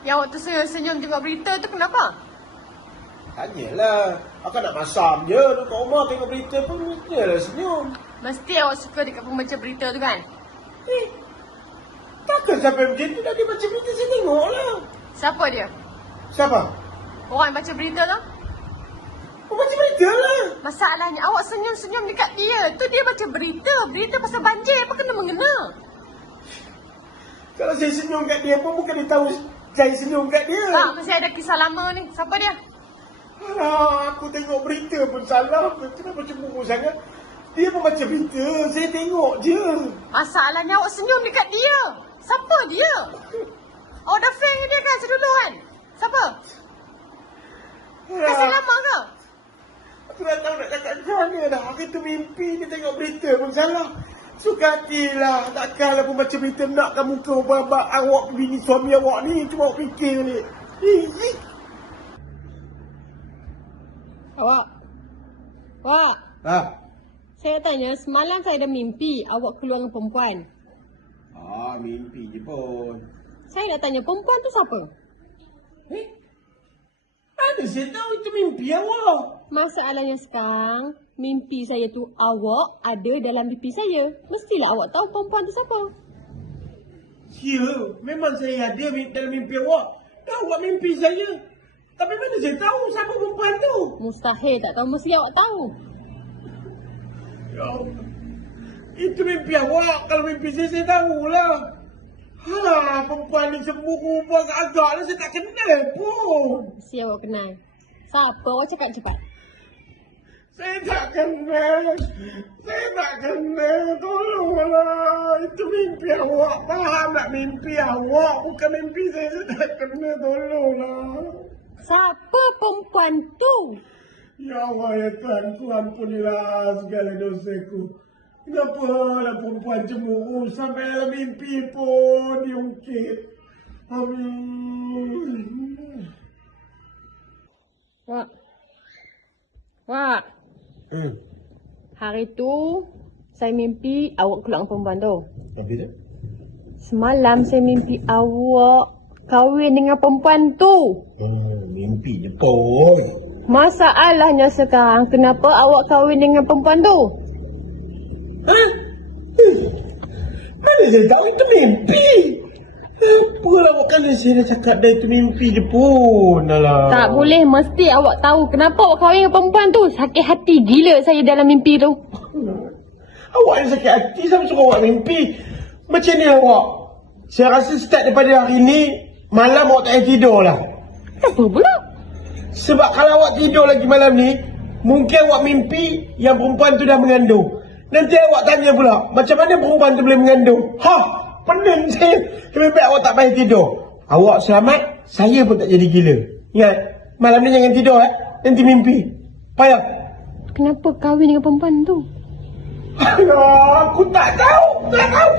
Yang waktu senyum-senyum tengok berita tu kenapa? Tanyalah. Akak nak masam je. Dekat rumah tengok berita pun mestilah senyum. Mesti awak suka dekat pembaca berita tu kan? Takkan sampai macam tu dah dia baca berita saya tengok lah. Siapa dia? Siapa? Orang yang baca berita tu? Baca berita lah. Masalahnya awak senyum-senyum dekat dia. Tu dia baca berita. Berita pasal banjir. Apa kena-mengena? Kalau saya senyum kat dia pun bukan dia tahu saya senyum kat dia. Tak, mesti ada kisah lama ni. Siapa dia? Alah, aku tengok berita pun salah. Kenapa cemburu sangat? Dia pun baca berita. Saya tengok je. Masalahnya awak senyum dekat dia. Siapa dia? Awak dah fake dia kan sedulu kan? Siapa? Kisah lama ke? Aku dah tahu nak cakap macam mana dah. Hari tu mimpi dia tengok berita pun salah. Suka hatilah. Takkanlah pun baca berita nakkan muka awak bini suami awak ni. Cuma awak fikir ni. Awak? Wak? Ha? Saya tanya, semalam saya ada mimpi awak keluar dengan perempuan. Mimpi je pun. Saya nak tanya, perempuan tu siapa? Mana saya tahu itu mimpi awak? Masalahnya sekarang, mimpi saya tu awak ada dalam mimpi saya. Mestilah awak tahu perempuan tu siapa. Ya, memang saya ada dalam mimpi awak. Dah awak mimpi saya. Tapi mana saya tahu siapa perempuan tu? Mustahil tak tahu, mesti awak tahu. Ya Allah. Itu mimpi awak. Kalau mimpi saya tahulah. Perempuan ni cemburu buat agak lah. Saya tak kenal pun. Mesti awak kenal. Siapa? Awak cakap cepat. Saya tak kenal. Saya tak kenal. Tolonglah. Itu mimpi awak. Faham tak mimpi awak? Bukan mimpi saya. Saya tak kenal. Tolonglah. Siapa perempuan tu? Ya Allah, ya Tuhanku, ampunilah segala dosaku. Kenapalah perempuan cemburu sampai dalam mimpi pun diungkit. Amin. Wak. Wak. Hari tu, saya mimpi awak keluar dengan perempuan tu. Mimpi tu? Semalam saya mimpi awak kahwin dengan perempuan tu. Mimpi je pun. Masalahnya sekarang, kenapa awak kahwin dengan perempuan tu? Mana saya tahu itu mimpi? Apalah awak kan saya dah cakap dah itu mimpi je pun. Alah. Tak boleh, mesti awak tahu kenapa awak kahwin dengan perempuan tu. Sakit hati gila saya dalam mimpi tu. Awak yang sakit hati sama suruh awak mimpi. Macam ni awak. Saya rasa start daripada hari ni, malam awak tak payah tidur lah. Apa pula? Sebab kalau awak tidur lagi malam ni, mungkin awak mimpi yang perempuan tu dah mengandung. Nanti awak tanya pula, macam mana perempuan tu boleh mengandung? Pening saya. Lebih baik awak tak payah tidur. Awak selamat, saya pun tak jadi gila. Ingat, malam ni jangan tidur nanti mimpi. Payah. Kenapa kahwin dengan perempuan tu? Alah, aku tak tahu. Tak tahu.